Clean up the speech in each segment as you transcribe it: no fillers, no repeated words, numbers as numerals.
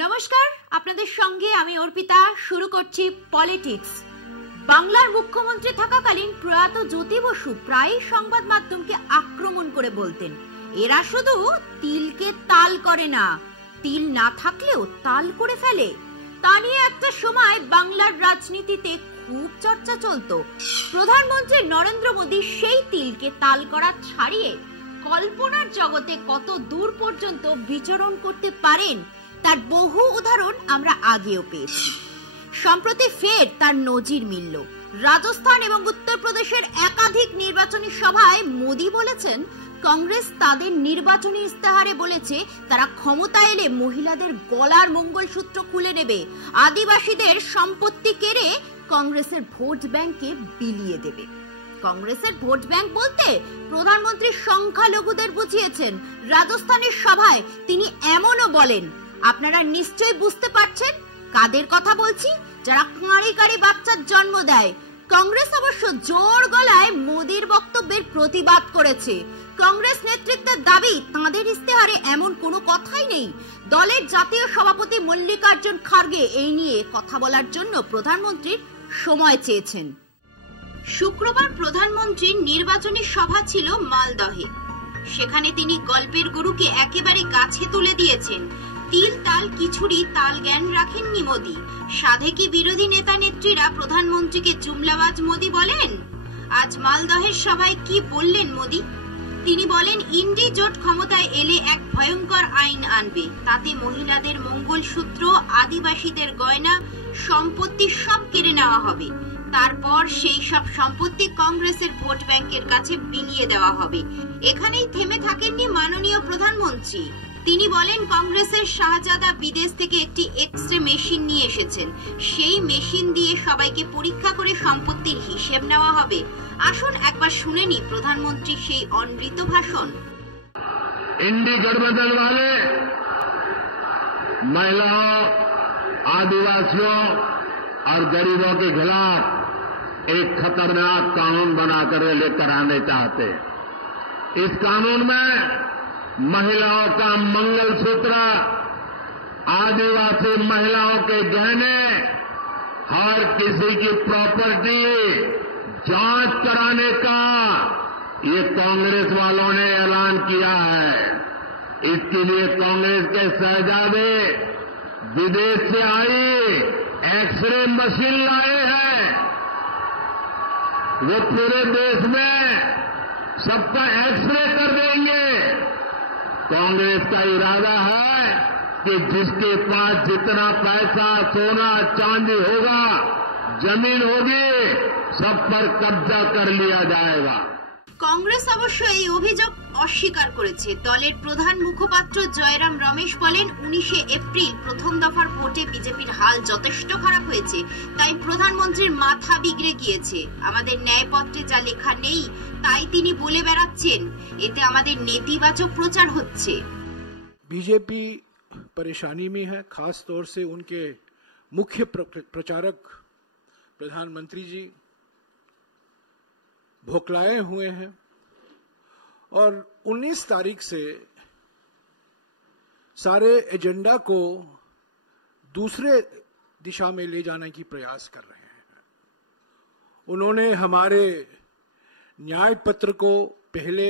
নমস্কার, আপনাদের সঙ্গে আমি অর্পিতা। শুরু করছি পলিটিক্স। বাংলার মুখ্যমন্ত্রী থাকাকালীন প্রয়াত জ্যোতি বসু প্রায় সংবাদ মাধ্যমকে আক্রমণ করে বলতেন, এরা শুধু তিলকে তাল করে না, তিল না থাকলেও তাল করে ফেলে। তা নিয়ে একটা সময় বাংলার রাজনীতিতে খুব চর্চা চলতো। প্রধানমন্ত্রী নরেন্দ্র মোদী সেই তিলকে তাল করা ছাড়িয়ে কল্পনার জগতে কত দূর পর্যন্ত বিচরণ করতে পারেন তার বহু উদাহরণ আমরা আগেও পেয়েছি। সম্প্রতি ফের তার নজির মিলল। রাজস্থান এবং উত্তরপ্রদেশের একাধিক নির্বাচনী সভায় মোদী বলেছেন, কংগ্রেস তাদের নির্বাচনী ইস্তেহারে বলেছে তারা ক্ষমতা এলে মহিলাদের গলার মঙ্গলসূত্র খুলে নেবে, আদিবাসীদের সম্পত্তি কেড়ে কংগ্রেসের ভোট ব্যাংকে বিলিয়ে দেবে। কংগ্রেসের ভোট ব্যাংক বলতে প্রধানমন্ত্রী সংখ্যালঘুদের বুঝিয়েছেন। রাজস্থানের সভায় তিনি এমনও বলেন, আপনারা নিশ্চয়ই বুঝতে পারছেন কাদের কথা বলছি, যারা কাঁড়ি কাঁড়ি বাচ্চার জন্ম দেয়। কংগ্রেস অবশ্য জোর গলায় মোদীর বক্তব্যের প্রতিবাদ করেছে। কংগ্রেস নেতৃত্বের দাবি, তাঁদের ইস্তেহারে এমন কোনো কথাই নেই। দলের জাতীয় সভাপতি মল্লিকার্জুন খার্গে এই নিয়ে কথা বলার জন্য প্রধানমন্ত্রীর সময় চেয়েছেন। শুক্রবার প্রধানমন্ত্রীর নির্বাচনী সভা ছিল মালদহে। সেখানে তিনি গল্পের গুরুকে একেবারে গাছে তুলে দিয়েছেন। তিল তাল কিছুরই তাল জ্ঞান রাখেননি মোদী। সাধে কি বিরোধী নেতা নেত্রীরা প্রধানমন্ত্রীকে জুমলাবাজ মোদী বলেন? আজ মালদহের সভায় কি বললেন মোদী? তিনি বলেন, ইন্ডি জোট ক্ষমতায় এলে এক ভয়ঙ্কর আইন আনবে, তাতে মহিলাদের মঙ্গলসূত্র, আদিবাসীদের গয়না সম্পত্তি সব কেড়ে নেওয়া হবে। তারপর সেই সব সম্পত্তি কংগ্রেসের ভোট ব্যাংকের কাছে বিলিয়ে দেওয়া হবে। এখানেই থেমে থাকেননি মাননীয় প্রধানমন্ত্রী। তিনি বলেন, কংগ্রেসের শাহজাদা বিদেশ থেকে একটি এক্স-রে মেশিন নিয়ে এসেছেন। সেই মেশিন দিয়ে সবাইকে পরীক্ষা করে সম্পত্তির হিসেব নেওয়া হবে। আসুন একবার শুনে নি প্রধানমন্ত্রী সেই অনৃত ভাষণ। इंडी गठबंधन वाले महिलाओं, आदिवासियों और गरीबों के खिलाफ एक खतरनाक कानून बनाकर लेकर आने चाहते हैं। इस कानून में महिलाओं का मंगलसूत्र, आदिवासी महिलाओं के गहने, हर किसी की प्रॉपर्टी जांच कराने का ये कांग्रेस वालों ने ऐलान किया है। इसके लिए कांग्रेस के शहजादे विदेश से आई एक्स-रे मशीन लाए हैं। वो पूरे देश में सबका एक्स-रे कर देंगे। कांग्रेस का इरादा है कि जिसके पास जितना पैसा, सोना, चांदी होगा, जमीन होगी, सब पर कब्जा कर लिया जाएगा। কংগ্রেস অবশ্য এই অভিযোগ অস্বীকার করেছে। দলের প্রধান মুখপাত্র জয়রাম রমেশ বলেন, 19 এপ্রিল প্রথম দফার ভোটে বিজেপির হাল যথেষ্ট খারাপ হয়েছে, তাই প্রধানমন্ত্রীর মাথা বিগড়ে গিয়েছে। আমাদের ন্যায়পত্রে যা লেখা নেই তাই তিনি বলে বেড়াচ্ছেন, এতে আমাদের নেতিবাচক প্রচার হচ্ছে। बीजेपी परेशानी में है, खास तौर से उनके मुख्य प्रचारक प्रधानमंत्री जी भोकलाए हुए हैं और 19 तारीख से सारे एजेंडा को दूसरे दिशा में ले जाने की प्रयास कर रहे हैं। उन्होंने हमारे न्याय पत्र को पहले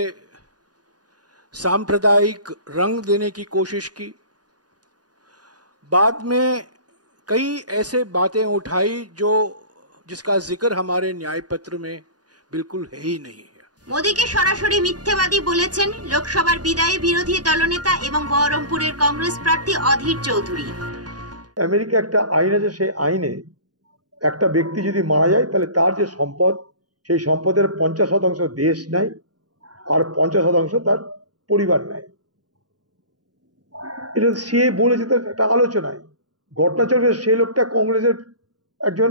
सांप्रदायिक रंग देने की कोशिश की, बाद में कई ऐसे बातें उठाई जिसका जिक्र हमारे न्याय पत्र में बिल्कुल है ही नहीं है। মোদীকে সরাসরি মিথ্যেবাদী বলেছেন লোকসভার বিদায়ী বিরোধী দলনেতা এবং বহরমপুরের কংগ্রেস প্রার্থী অধীর চৌধুরী। আমেরিকা একটা আইন আছে, সেই আইনে একটা ব্যক্তি যদি মারা যায় তাহলে তার যে সম্পদ, সেই সম্পদের 50% দেশ নেয় আর 50% তার পরিবার নেয়। এটা সে বলেছে, তার একটা আলোচনায় ঘটনা চলবে। সে লোকটা কংগ্রেসের একজন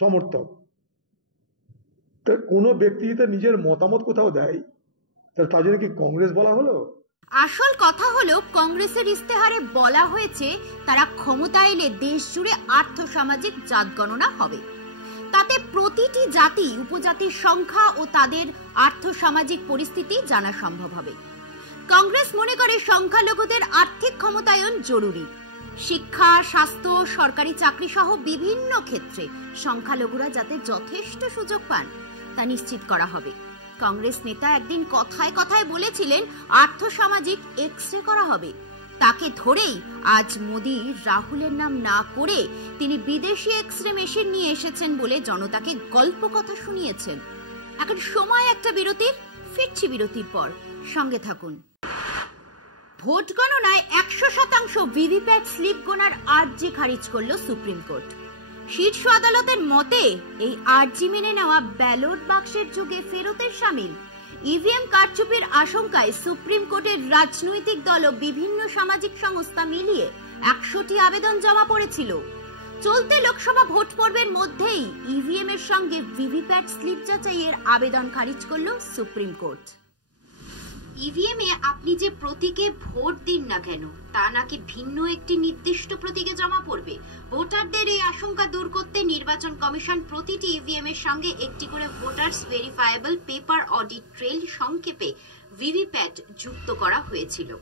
সমর্থক। তা কোনো ব্যক্তি যদি নিজের মতামত কোথাও দেয় তাহলে তার জন্য কি কংগ্রেস বলা হলো? আসল কথা হলো, কংগ্রেসের ইস্তেহারে বলা হয়েছে তারা ক্ষমতা এলে দেশ জুড়ে আর্থসামাজিক জাতগণনা হবে। তাতে প্রতিটি জাতি, উপজাতির সংখ্যা ও তাদের আর্থসামাজিক পরিস্থিতি জানা সম্ভব হবে। কংগ্রেস মনে করে সংখ্যালঘুদের আর্থিক ক্ষমতায়ন জরুরি। শিক্ষা, স্বাস্থ্য, সরকারি চাকরি সহ বিভিন্ন ক্ষেত্রে সংখ্যালঘুরা যাতে যথেষ্ট সুযোগ পান তা নিশ্চিত করা হবে। কংগ্রেস নেতা একদিন কথায় কথায় বলেছিলেন আর্থসামাজিক এক্সরে করা হবে। তাকে ধরেই আজ মোদি রাহুলের নাম না করে তিনি বিদেশি এক্সরে মেশিন নিয়ে এসেছেন বলে জনতাকে গল্প কথা শুনিয়েছেন। এখন সময় একটা বিরতির, ফিরছি বিরতির পর, সঙ্গে থাকুন। ভোট গণনায় 100% ভিভিপ্যাট স্লিপ গোনার আর্জি খারিজ করল সুপ্রিম কোর্ট। শীর্ষ আদালতের মতে এই আর্জি মেনে নেওয়া ব্যালট বাক্সের যুগে ফেরতের শামিল। ইভিএম কারচুপির আশঙ্কায় সুপ্রিম কোর্টের রাজনৈতিক দল ও বিভিন্ন সামাজিক সংস্থা মিলিয়ে 100টি আবেদন জমা পড়েছিল। চলতি লোকসভা ভোট পর্বের মধ্যেই ইভিএম এর সঙ্গে ভিভিপ্যাট স্লিপ যাচাইয়ের আবেদন খারিজ করল সুপ্রিম কোর্ট। ইভিএম এ আপনি যে প্রতীকে ভোট দিন না কেন তা নাকি ভিন্ন একটি নির্দিষ্ট প্রতীকে জমা পড়বে। ভোটারদের এই আশঙ্কা দূর করতে নির্বাচন কমিশন প্রতিটি ইভিএম এর সঙ্গে একটি করে voters verifiable paper audit trail সংক্ষেপে ভিভিপ্যাট যুক্ত করা হয়েছিল।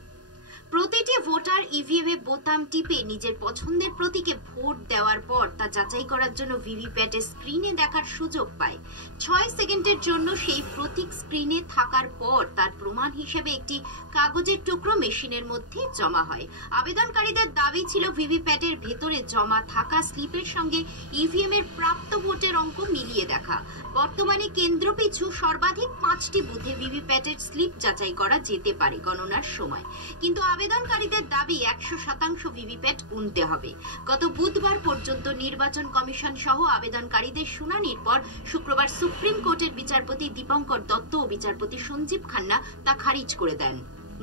প্রতিটি ভোটার ইভিএম এ বোতাম টিপে নিজের পছন্দের প্রতীকে ভোট দেওয়ার পর তা যাচাই করার জন্য ভিভিপ্যাটের স্ক্রিনে দেখার সুযোগ পায়। 6 সেকেন্ডের জন্য সেই প্রতীক স্ক্রিনে থাকার পর তার প্রমাণ হিসেবে একটি কাগজের টুকরো মেশিনের মধ্যে জমা হয়। আবেদনকারীদের দাবি ছিল ভিভিপ্যাটের ভেতরে জমা থাকা স্লিপের সঙ্গে ইভিএম এর প্রাপ্ত ভোটের অঙ্ক মিলিয়ে দেখা। বর্তমানে কেন্দ্র পিছু সর্বাধিক 5টি বুথে ভিভিপ্যাটের স্লিপ যাচাই করা যেতে পারে গণনার সময়, কিন্তু আবেদনকারীদের দাবি 100% ভিভিপ্যাট গুনতে হবে। গত বুধবার পর্যন্ত নির্বাচন কমিশন সহ আবেদনকারীদের শুনানির পর শুক্রবার সুপ্রিম কোর্টের বিচারপতি দীপঙ্কর দত্ত ও বিচারপতি সঞ্জীব খান্না তা খারিজ করে দেন।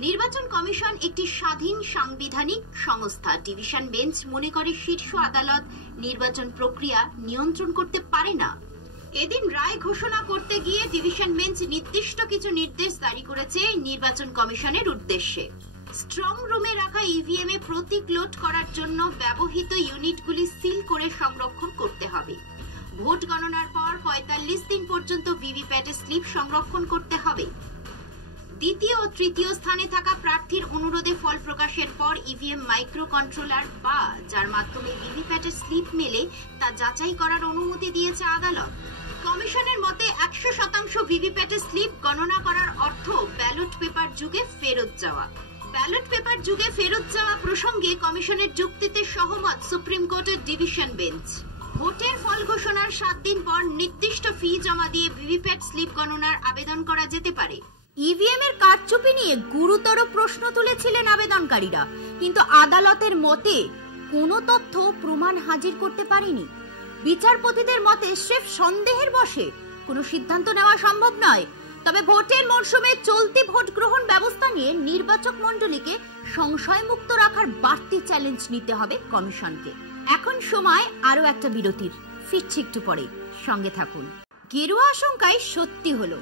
নির্বাচন কমিশন একটি স্বাধীন সাংবিধানিক সংস্থা। ডিভিশন বেঞ্চ মনে করে শীর্ষ আদালত নির্বাচন প্রক্রিয়া নিয়ন্ত্রণ করতে পারে না। এদিন রায় ঘোষণা করতে গিয়ে ডিভিশন বেঞ্চ নির্দিষ্ট কিছু নির্দেশ জারি করেছে নির্বাচন কমিশনের উদ্দেশ্যে। স্ট্রং রুমে রাখা ইভিএম এ প্রতীক লোড করার জন্য ব্যবহৃত ইউনিটগুলি সিল করে সংরক্ষণ করতে হবে। ভোট গণনার পর 45 দিন পর্যন্ত ভিভিপ্যাটে স্লিপ সংরক্ষণ করতে হবে। দ্বিতীয় ও তৃতীয় স্থানে থাকা প্রার্থীর অনুরোধে ফল প্রকাশের পর ইভিএম মাইক্রো কন্ট্রোলার বা যার মাধ্যমে ভিভিপ্যাটের স্লিপ মেলে তা যাচাই করার অনুমতি দিয়েছে আদালত। কমিশনের মতে 100% ভিভিপ্যাটের স্লিপ গণনা করার অর্থ ব্যালট পেপার যুগে ফেরত যাওয়া। ব্যালট পেপার যুগে ফেরত যাওয়া প্রসঙ্গে কমিশনের যুক্তিতে সহমত সুপ্রিম কোর্টের ডিভিশন বেঞ্চ। ভোটের ফল ঘোষণার 7 দিন পর নির্দিষ্ট ফি জমা দিয়ে ভিভিপ্যাট স্লিপ গণনার আবেদন করা যেতে পারে। ইভিএম এর কারচুপি নিয়ে গুরুতর প্রশ্ন তুলেছিলেন আবেদনকারীরা, কিন্তু আদালতের মতে কোনো তথ্য প্রমাণ হাজির করতে পারেনি। বিচারপতিদের মতে স্রেফ সন্দেহের বশে কোনো সিদ্ধান্ত নেওয়া সম্ভব নয়। তবে ভোটের মরশুমে চলতি ভোট গ্রহণ ব্যবস্থা নিয়ে নির্বাচক মণ্ডলীকে সংশয়মুক্ত রাখার বাড়তি চ্যালেঞ্জ নিতে হবে কমিশনকে। এখন সময় আরো একটা বিরতির, ফিরছি একটু পরে, সঙ্গে থাকুন। গেরুয়া আশঙ্কায় সত্যি হলো,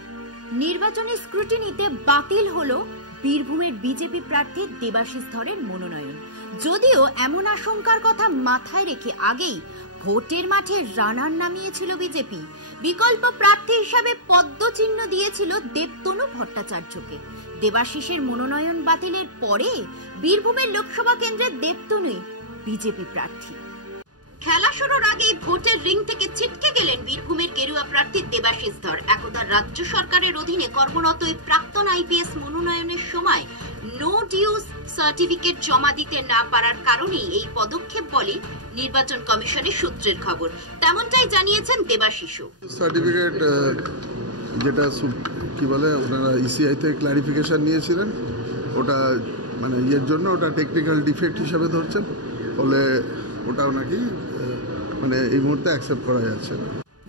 নির্বাচনী স্ক্রুটিনিতে বাতিল হলো বীরভূমের বিজেপি প্রার্থী দেবাশিস ধরের মনোনয়ন। যদিও এমন আশঙ্কার কথা মাথায় রেখে আগেই ভোটের মাঠে রানার নামিয়েছিল বিজেপি। বিকল্প প্রার্থী হিসাবে পদ্মচিহ্ন দিয়েছিল দেবতনু ভট্টাচার্যকে। দেবাশিসের মনোনয়ন বাতিলের পরে বীরভূমের লোকসভা কেন্দ্রের দেবতনুই বিজেপি প্রার্থী। খেলা শুরুর আগেই ভোটের রিং থেকে ছিটকে গেলেন বীরভূমের গেরুয়া প্রার্থী দেবাশিস ধর। একদা রাজ্য সরকারের অধীনে কর্মরত এই প্রাক্তন আইপিএস মনোনয়নের সময় নো ডিউস সার্টিফিকেট জমা দিতে না পারার কারণেই এই পদক্ষেপ বলে নির্বাচন কমিশনের সূত্রের খবর। তেমনটাই জানিয়েছেন দেবাশিসও। সার্টিফিকেট যেটা কি বলে ওনারা ইসিআই থেকে ক্লারিফিকেশন নিয়েছিলেন, ওটা মানে ইয়ের জন্য ওটা টেকনিক্যাল ডিফেক্ট হিসাবে ধরছেন, ফলে ওটাও নাকি মানে এই মুহূর্তে অ্যাকসেপ্ট করা যাচ্ছে না।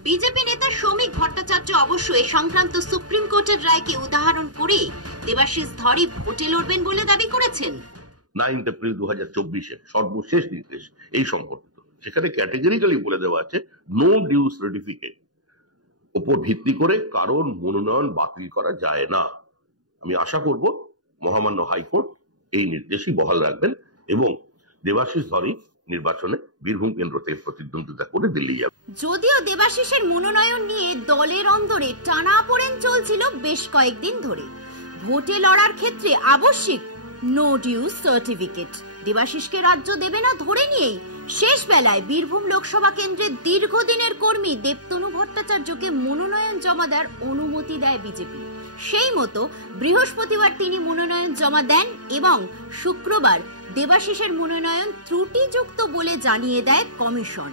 বিজেপি নেতা শ্রমিক ভট্টাচার্য অবশ্য এই সংক্রান্ত সুপ্রিম কোর্টের রায়কে উদাহরণ করে দেবাশিস ধরই ভোটে লড়বেন বলে দাবি করেছেন। 9 এপ্রিল 2024 সর্বশেষ নির্দেশ এই সম্পর্কিত, সেখানে ক্যাটেগরিক্যালি বলে দেওয়া আছে নো ডিউ সার্টিফিকেট উপর ভিত্তি করে কারণ মনোনয়ন বাতিল করা যায় না। আমি আশা করব মহামান্য হাইকোর্ট এই নির্দেশই বহাল রাখবেন এবং দেবাশিস ধরই নির্বাচনে বীরভূম কেন্দ্র থেকে প্রতিদ্বন্দ্বিতা করে দিল্লি যাবে। যদিও দেবাশিসের মনোনয়ন নিয়ে দলের অন্দরে টানাপোড়েন চলছিল বেশ কয়েকদিন ধরে। ভোটে লড়ার ক্ষেত্রে আবশ্যিক নো ডিউ সার্টিফিকেট। দেবাশিসকে রাজ্য দেবে না ধরে নিয়েই শেষ বেলায় বীরভূম লোকসভা কেন্দ্রের দীর্ঘদিনের কর্মী দেবতনু ভট্টাচার্যকে মনোনয়ন জমা দেওয়ার অনুমতি দেয় বিজেপি। সেই মতো বৃহস্পতিবার তিনি মনোনয়ন জমা দেন এবং শুক্রবার দেবাশিসের মনোনয়ন ত্রুটিযুক্ত বলে জানিয়ে দেয় কমিশন।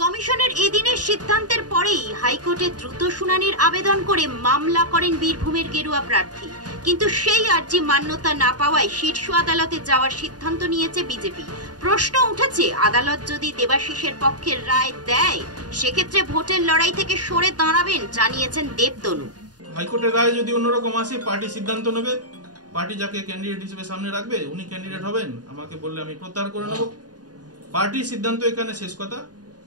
কমিশনের এদিনের সিদ্ধান্তের পরেই হাইকোর্টে দ্রুত শুনানির আবেদন করে মামলা করেন বীরভূমের গেরুয়া প্রার্থী, কিন্তু সেই আর্জি মান্যতা না পাওয়ায় শীর্ষ আদালতে যাওয়ার সিদ্ধান্ত নিয়েছে বিজেপি। প্রশ্ন উঠেছে, আদালত যদি দেবাশিসের পক্ষের রায় দেয় সেক্ষেত্রে ভোটের লড়াই থেকে সরে দাঁড়াবেন, জানিয়েছেন দেবতনু। হাইকোর্টের রায় যদি অন্যরকম আসে, পার্টি সিদ্ধান্ত নেবে, পার্টি যাকে ক্যান্ডিডেট হিসেবে সামনে রাখবে উনি ক্যান্ডিডেট হবেন, আমাকে বললে আমি প্রত্যাহার করে নেব। পার্টির সিদ্ধান্ত এখানে শেষ কথা।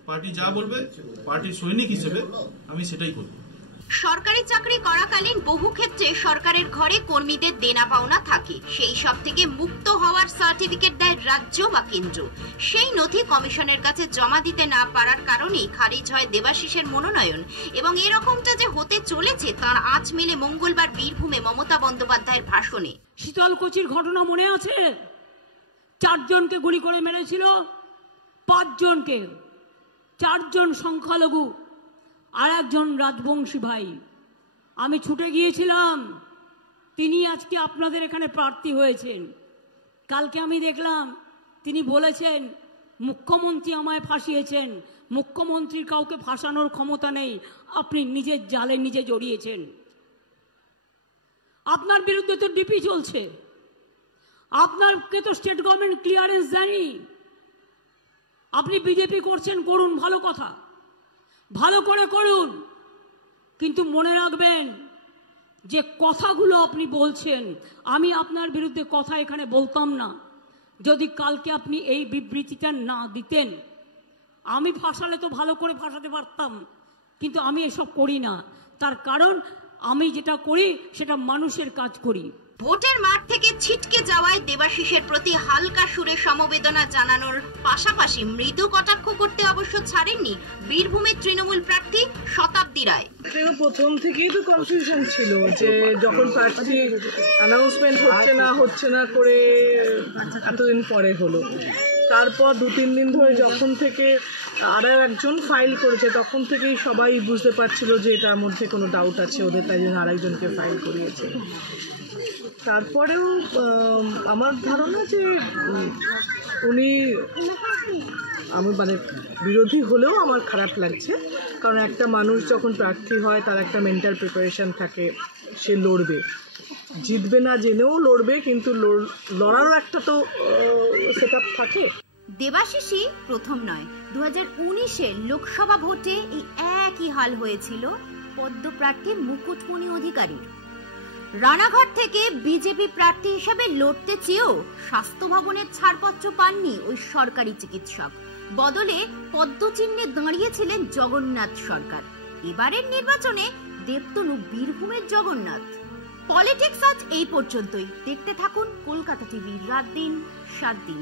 পার্টি যা বলবে, পার্টির সৈনিক হিসেবে আমি সেটাই করব। সরকারি চাকরি করাকালীন বহু ক্ষেত্রে সরকারের ঘরে কর্মীদের দেনা পাওনা থাকে, সেই সব থেকে মুক্ত হওয়ার সার্টিফিকেট দেয় রাজ্য বা কেন্দ্র। সেই নথি কমিশনের কাছে জমা দিতে না পারার কারণেই খারিজ হয় দেবাশিসের মনোনয়ন, এবং এরকমটা যে হতে চলেছে তার আঁচ মেলে মঙ্গলবার বীরভূমে মমতা বন্দ্যোপাধ্যায়ের ভাষণে। শীতলকুচির ঘটনা মনে আছে? 4 জনকে গুলি করে মেরেছিল, 5 জনকে, 4 জন সংখ্যালঘু আর 1 জন রাজবংশী ভাই। আমি ছুটে গিয়েছিলাম, তিনি আজকে আপনাদের এখানে প্রার্থী হয়েছেন। কালকে আমি দেখলাম তিনি বলেছেন মুখ্যমন্ত্রী আমায় ফাঁসিয়েছেন। মুখ্যমন্ত্রীর কাউকে ফাঁসানোর ক্ষমতা নেই, আপনি নিজের জালে নিজে জড়িয়েছেন। আপনার বিরুদ্ধে তো ডিপি চলছে, আপনাকে তো স্টেট গভর্নমেন্ট ক্লিয়ারেন্স দেয়নি। আপনি বিজেপি করছেন, করুন, ভালো কথা, ভালো করে করুন, কিন্তু মনে রাখবেন যে কথাগুলো আপনি বলছেন, আমি আপনার বিরুদ্ধে কথা এখানে বলতাম না যদি কালকে আপনি এই বিবৃতিটা না দিতেন। আমি ফাঁসালে তো ভালো করে ফাঁসাতে পারতাম, কিন্তু আমি এসব করি না। তার কারণ আমি যেটা করি সেটা মানুষের কাজ করি। ভোটের মাঠ থেকে ছিটকে যাওয়ায় দেবাশিসের প্রতি হালকা সুরে সমবেদনা জানানোর পাশাপাশি মৃদু কটাক্ষ করতে অবশ্য ছাড়েননি বীরভূমের তৃণমূল প্রার্থী শতাব্দী রায়। প্রথম থেকেই তো কনফিউশন ছিল যে যখন প্রার্থী অ্যানাউন্সমেন্ট হচ্ছে না করে এতদিন পরে হলো, তারপর 2-3 দিন ধরে যখন থেকে আরও একজন ফাইল করেছে তখন থেকেই সবাই বুঝতে পারছিল যে এটার মধ্যে কোনো ডাউট আছে ওদের, তাই জন্য আরেকজনকে ফাইল করিয়েছে। তারপরেও আমার ধারণা যে উনি, আমি বিরোধী হলেও আমার খারাপ লাগছে, কারণ একটা মানুষ যখন প্রার্থী হয় তার একটা মেন্টাল প্রিপারেশন থাকে, সে লড়বে, জিতবে না জেনেও লড়বে, কিন্তু লড়ারও একটা তো সেটআপ থাকে। দেবাশিসই প্রথম নয়, 2019-এর লোকসভা ভোটে এই একই হাল হয়েছিল পদ্মপ্রার্থী মুকুটমণি অধিকারীর। রানাঘাট থেকে বিজেপি প্রার্থী হিসেবে লড়তে চেয়েও স্বাস্থ্য ভবনের ছাড়পত্র পাননি ওই সরকারি চিকিৎসক, বদলে পদ্মচিহ্নে দাঁড়িয়েছিলেন জগন্নাথ সরকার। এবারের নির্বাচনে দেবতনু বীরভূমের জগন্নাথ। পলিটিক্স আজ এই পর্যন্তই। দেখতে থাকুন কলকাতা টিভি, রাত দিন 7 দিন।